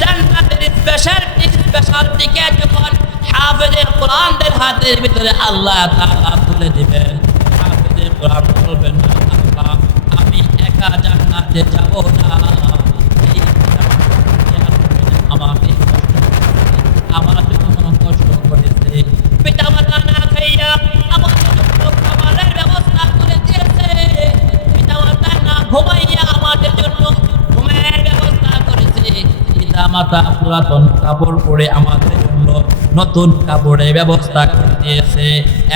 জান্নাতের স্পেশাল টিকেট যখন হাফেজে কোরআনদের হাতের ভিতরে আল্লাহ তাআলা তুলে দিবেন, হাফেজে কোরআন বলবেন, আল্লাহ আমি একা জান্নাতে যাব না, আমাকে আমার জন্য কষ্ট করেছে, পিতা মাতা না খাইয়া আমার জন্য খাবারের ব্যবস্থা করে দিয়েছে, পিতা মাতা না ঘুমাইয়া আমাদের জন্য ঘুমের ব্যবস্থা করেছে, পিতা মাতা পুরাতন কাপড় পরে আমাদের জন্য নতুন কাপড়ের ব্যবস্থা করে দিয়েছে,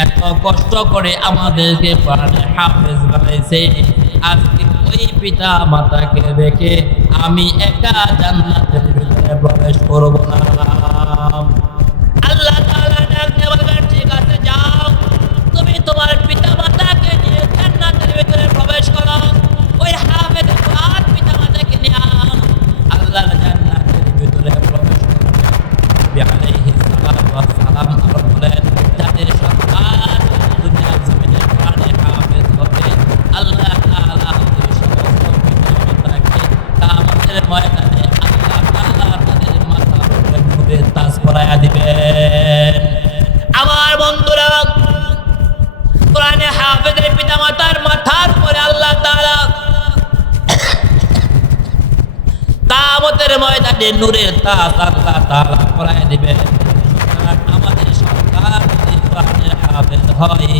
এত কষ্ট করে আমাদেরকে কোরআনে হাফেজ বানাইছে, আজকে ওই পিতা মাতাকে রেখে আমি একা জান্নাতের ভিতরে প্রবেশ করব না। আল্লাহ তাআলা ডাকতে বলবেন, ঠিক আছে যাও, তুমি তোমার পিতা মাতাকে নিয়ে জান্নাতের ভিতরে প্রবেশ করো। ওই হাফেজ কোরআন পিতা মাতাকে নিয়ে আল্লাহর জান্নাতের ভিতরে প্রবেশ করবে। নবী আলাইহিস সালাতু ওয়াস সালাম বলেন, যাদের সন্তান দুনিয়ার জমিনে কোরআনে হাফেজ হবে, আল্লাহ তাআলা ওই সমস্ত পিতা মাতাকে কিয়ামতের ময়দানে আল্লাহ তাআলা তাদের মাথার উপরে নূরের তাজ পরায়া দিবেন। আমার বন্ধুরা, কোরআনে হাফেজের পিতা মাতার মাথার উপরে আল্লাহ তাআলা কিয়ামতের ময়দানে নূরের তাজ আল্লাহ তাআলা পরায়া দিবেন। আমাদের সন্তান যদি কোরআনের হাফেজ হয়,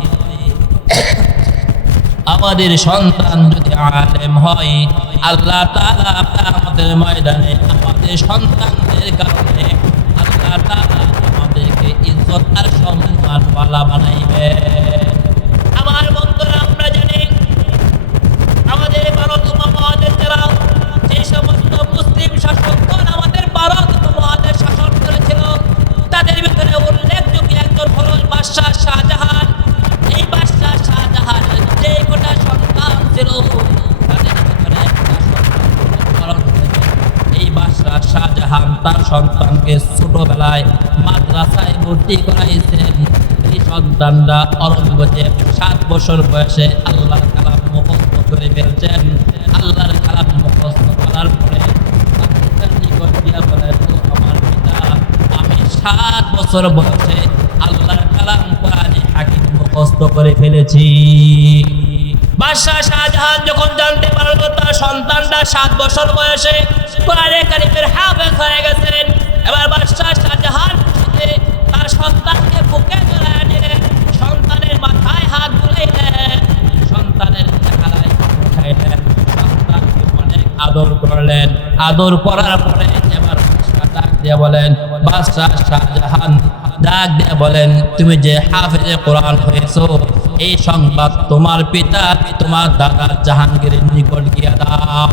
আমাদের সন্তান যদি আলেম হয়, আল্লাহ তাআলা কিয়ামতের ময়দানে আমাদের সন্তানদের কারণে আল্লাহ তাআলা আমাদেরকে ইজ্জত আর সম্মান ওয়ালা বানাইবেন। আমার বন্ধুরা, আমরা জানি আমাদের ভারত উপমহাদেশ যারা যে সমস্ত মুসলিম শাসকগণ আমাদের ভারত উপমহাদেশ শাসন করেছিল, তাদের ভিতরে উল্লেখযোগ্য একজন হলেন বাদশাহ শাহজাহান। এই বাদশাহ শাহজাহানের যে গোটা সন্তান ছিল, তাদের ভিতরে একটা সন্তান এই বাদশাহ শাহজাহান তার সন্তানকে ছোটবেলায় মাদ্রাসায় ভর্তি করাইছেন। এই সন্তানরা অরঙ্গজেব 7 বছর বয়সে আল্লাহর কালাম মুখস্থ করে ফেলছেন। আল্লাহর কালাম মুখস্থ করার পরে নিকট দিয়া বলেন, আমার পিতা, আমি 7 বছর বয়সে আল্লাহর কালাম কোরআনে হাকিম মুখস্থ করে ফেলেছি। বাদশাহ শাহজাহান যখন জানতে পারল তার সন্তানরা 7 বছর বয়সে কোরআনে কারীমের হাফেজ হয়ে গেছেন, এবার বাদশাহ শাহজাহান তার সন্তানকে বুকে জড়ায় নিলেন, সন্তানের মাথায় হাত বুলাইলেন, আদর করার পরে এবার ডাক দিয়ে বলেন, বাদশাহ শাহজাহান ডাক দিয়ে বলেন, তুমি যে হাফেজে কোরআন হয়েছো এই সংবাদ তোমার পিতা তোমার দাদা জাহাঙ্গীরের নিকট গিয়ে দাও।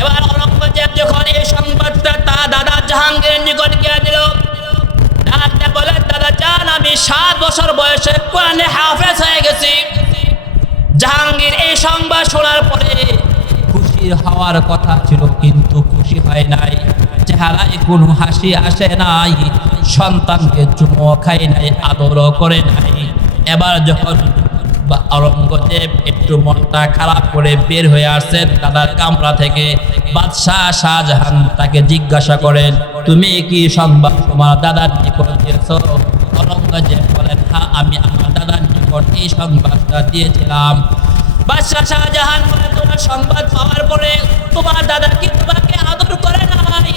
এবার ঔরঙ্গজেব যখন এই সংবাদটা তার দাদা জাহাঙ্গীরের নিকট গিয়ে দিল, ডাক দিয়ে বলেন, দাদা জান, আমি 7 বছর বয়সে কোরআনে হাফেজ হয়ে গেছি। জাহাঙ্গীর এই সংবাদ শোনার পরে খুশি হওয়ার কথা ছিল, কিন্তু খুশি হয় নাই, চেহারায় কোনো হাসি আসে নাই, সন্তানকে চুমো খায় নাই, আদরও করে নাই। এবার যখন ঔরঙ্গজেব একটু মনটা খারাপ করে বের হয়ে আসছেন দাদার কামরা থেকে, বাদশাহ শাহজাহান তাকে জিজ্ঞাসা করেন, তুমি কি সংবাদ তোমার দাদার নিকট দিয়েছ? ঔরঙ্গজেব বলেন, হ্যাঁ, আমি আমার দাদার নিকট এই সংবাদটা দিয়েছিলাম। বাদশাহ শাহজাহান বলেন, তোমার সংবাদ পাওয়ার পরে তোমার দাদা কি তোমাকে আদর করে নাই?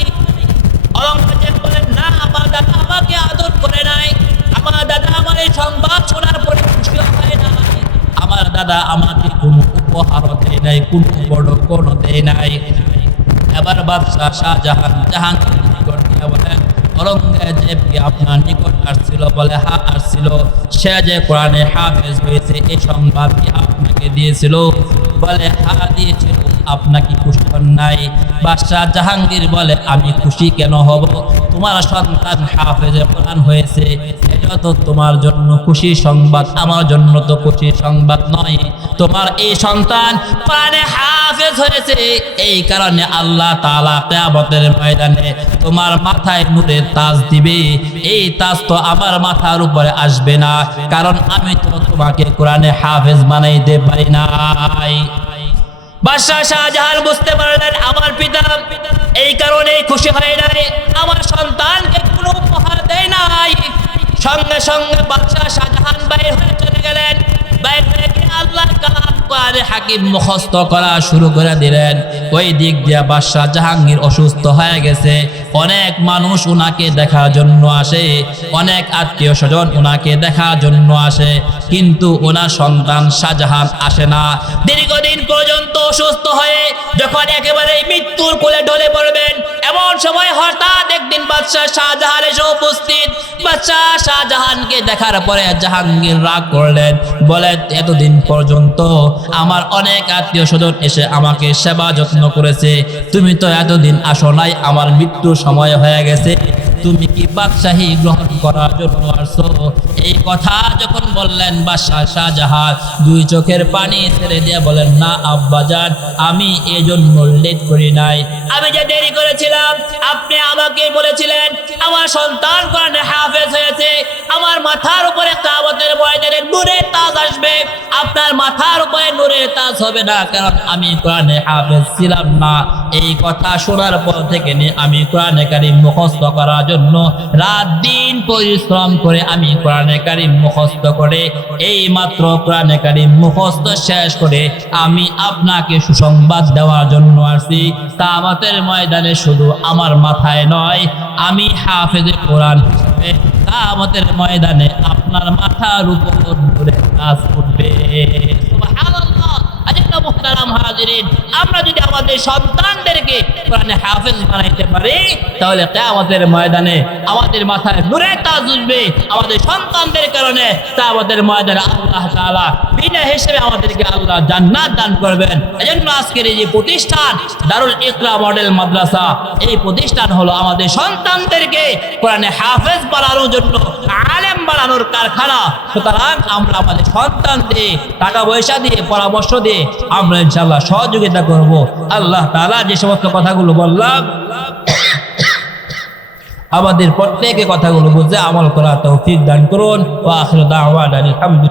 ঔরঙ্গজেব বলেন, না, আমার দাদা আমাকে আদর করে নাই। আমার দাদা আমার এই সংবাদ শোনার পরে খুশি হয় নাই। আমার দাদা আমাকে কোনো উপহারও দেয় নাই, কোনো বড় কোনো দেয় নাই। এবার বাদশাহ শাহজাহান জাহাঙ্গীরের নিকট গিয়ে বলেন, ঔরঙ্গজেব কি আপনার নিকট আসছিল? বলে, হ্যাঁ আসছিল। সে যে কোরআনে হাফেজ হয়েছে এই সংবাদ কি আপনাকে দিয়েছিল? বলে, হ্যাঁ দিয়েছিল। আপনাকে খুশি হন নাই? বাদশাহ জাহাঙ্গীর বলে, আমি খুশি কেন হব? তোমার সন্তান হাফেজে কোরআন হয়েছে, এটা তো তোমার জন্য খুশি সংবাদ, আমার জন্য তো খুশি সংবাদ নয়। তোমার এই সন্তান কোরআনে হাফেজ হয়েছে, এই কারণে আল্লাহ তাআলা কিয়ামতের ময়দানে তোমার মাথায় নূরের তাজ দিবে। এই তাজ তো আমার মাথার উপরে আসবে না, কারণ আমি তো তোমাকে কোরআনে হাফেজ বানাইতে পারি নাই। বাদশাহ শাহজাহান বুঝতে পারলেন আমার পিতা এই কারণে খুশি হয় নাই, আমার সন্তানকে কোনো উপহার দেয় নাই। সঙ্গে সঙ্গে বাদশাহ শাহজাহান বাইরে হয়ে চলে গেলেন। বাইরে হয়ে গিয়ে আল্লাহর কালাম কোরআনে হাকিম মুখস্থ করা শুরু করে দিলেন। ওই দিক দিয়ে বাদশাহ জাহাঙ্গীর অসুস্থ হয়ে গেছে। অনেক মানুষ ওনাকে দেখার জন্য আসে, অনেক আত্মীয় স্বজন ওনাকে দেখার জন্য আসে, কিন্তু ওনার সন্তান শাহজাহান আসে না। দীর্ঘদিন পর্যন্ত অসুস্থ হয়ে যখন একেবারে মৃত্যুর কোলে ঢলে পড়বেন, এমন সময় হঠাৎ একদিন বাদশাহ শাহজাহান এসে উপস্থিত। বাদশাহ শাহজাহানকে দেখার পরে জাহাঙ্গীর রাগ করলেন, বলে, এতদিন পর্যন্ত আমার অনেক আত্মীয় স্বজন এসে আমাকে সেবা যত্ন করেছে, তুমি তো এতদিন আসো নাই, আমার মৃত্যুর সময় হয়ে গেছে, তুমি কি বাদশাহী গ্রহণ করার জন্য আসছো? এই কথা যখন বললেন বাদশাহ শাহজাহান 2 চোখের পানি ছেড়ে দিয়ে বলেন, না আব্বাজান, আমি এই জন্য লেট করি নাই। আমি যে দেরি করেছিলাম, আপনি আমাকে বলেছিলেন আমার সন্তান কোরআনে হাফেজ হয়েছে, আমার মাথার উপরে কিয়ামতের ময়দানে নূরের তাজ আসবে। আপনার মাথার উপরে নূরের তাজ হবে না, কারণ আমি কোরআনে হাফেজ ছিলাম না। এই কথা শোনার পর থেকে আমি কোরআনে কারীম মুখস্থ করার জন্য রাত দিন পরিশ্রম করে আমি কোরআনে কারীম মুখস্থ করে এই মাত্র কোরআনে কারীম মুখস্থ শেষ করে আমি আপনাকে সুসংবাদ দেওয়ার জন্য আসি। কিয়ামতের ময়দানে শুধু আমার মাথায় নয়, আমি হাফেজে কোরআন হিসেবে কিয়ামতের ময়দানে আপনার মাথার উপর নূরের তাজ উঠবে। সুবহানাল্লাহ। আজকে মুহতারাম হাজিরিন, আমরা যদি আমাদের সন্তানদেরকে কোরআনে হাফেজ বানাইতে পারি, তাহলে কিয়ামতের ময়দানে আমাদের মাথায় নূরের তাজ উঠবে। আমাদের সন্তানদের কারণে কিয়ামতের ময়দানে আল্লাহ তাআলা বিনা হিসেবে আমাদেরকে আল্লাহ জান্নাত দান করবেন। এজন্য আজকের এই যে প্রতিষ্ঠান দারুল ইকরা মডেল মাদ্রাসা, এই প্রতিষ্ঠান হলো আমাদের সন্তানদেরকে কোরআনে হাফেজ বানানোর জন্য, আলেম বানানোর কারখানা। সুতরাং আমরা আমাদের সন্তানদের টাকা পয়সা দিয়ে, পরামর্শ দিয়ে আমরা ইনশাআল্লাহ সহযোগিতা করব। আল্লাহ তাআলা যে সমস্ত কথাগুলো বললাম আমাদের প্রত্যেকে কথাগুলো বুঝে আমল করার তৌফিক দান করুন। ওয়া আখিরু দাওয়ানা আলহামদুলিল্লাহ।